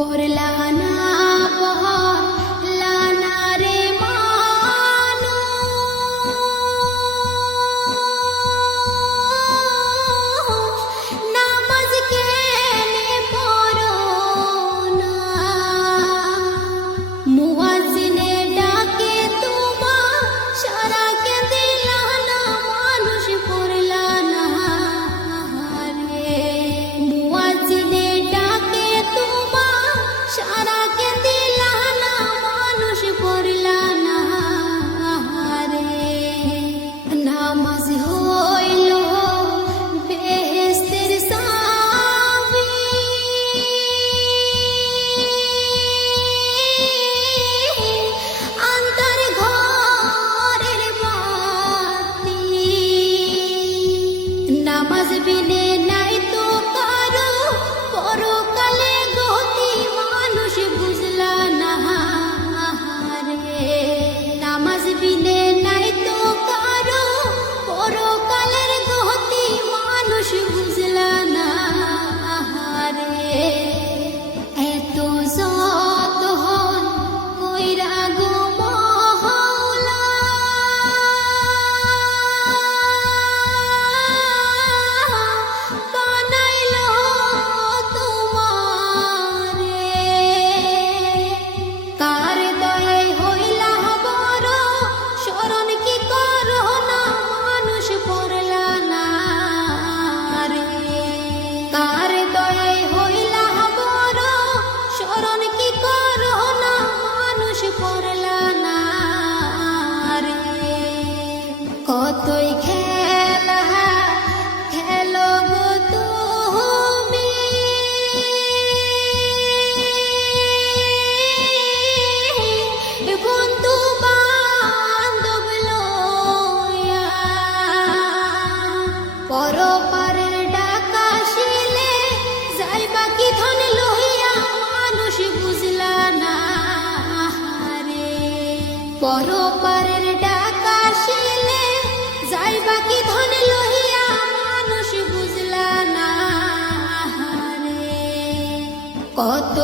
পরলানা পহলানা রে মানু নামাজ কেনে পড়ো না মুয়াজ্জিনে ডাকে তোমা সারা কে দিলানা মানুষ পড়লানা রে মুয়াজ্জিনে ডাকে তোমা সারা কে দিলানা মানুষ পড়লানা রে নামাজ হইল বেহেশতের চাবি আন্তর ঘরের বাতি নামাজ বিনে নাই তো কারো পরকালে গতি মানুষ বুঝলা না রে নামাজ বিনে নাই তো কারো পরকালের গতি মানুষ বুঝলা না রে এত যত হন কইরা গো মহলা বানাইলো তোমারে কার দয়ায় হইলা বড় শরণ কি করো না মানুষ পড়লা না রে কার দয়ায় হইলা বড় শরণ কি করো না মানুষ পড়লা না রে কতই খেলা খেলো গো তুমি বন্ধু বান্ধব লইয়া পরপারের ডাকা শিলে যাইবা কি ধন লইয়া মানুষ বুঝলা না রে পরপারের ডাকা শিলে যাইবা কি ধন লইয়া মানুষ বুঝলা না রে কত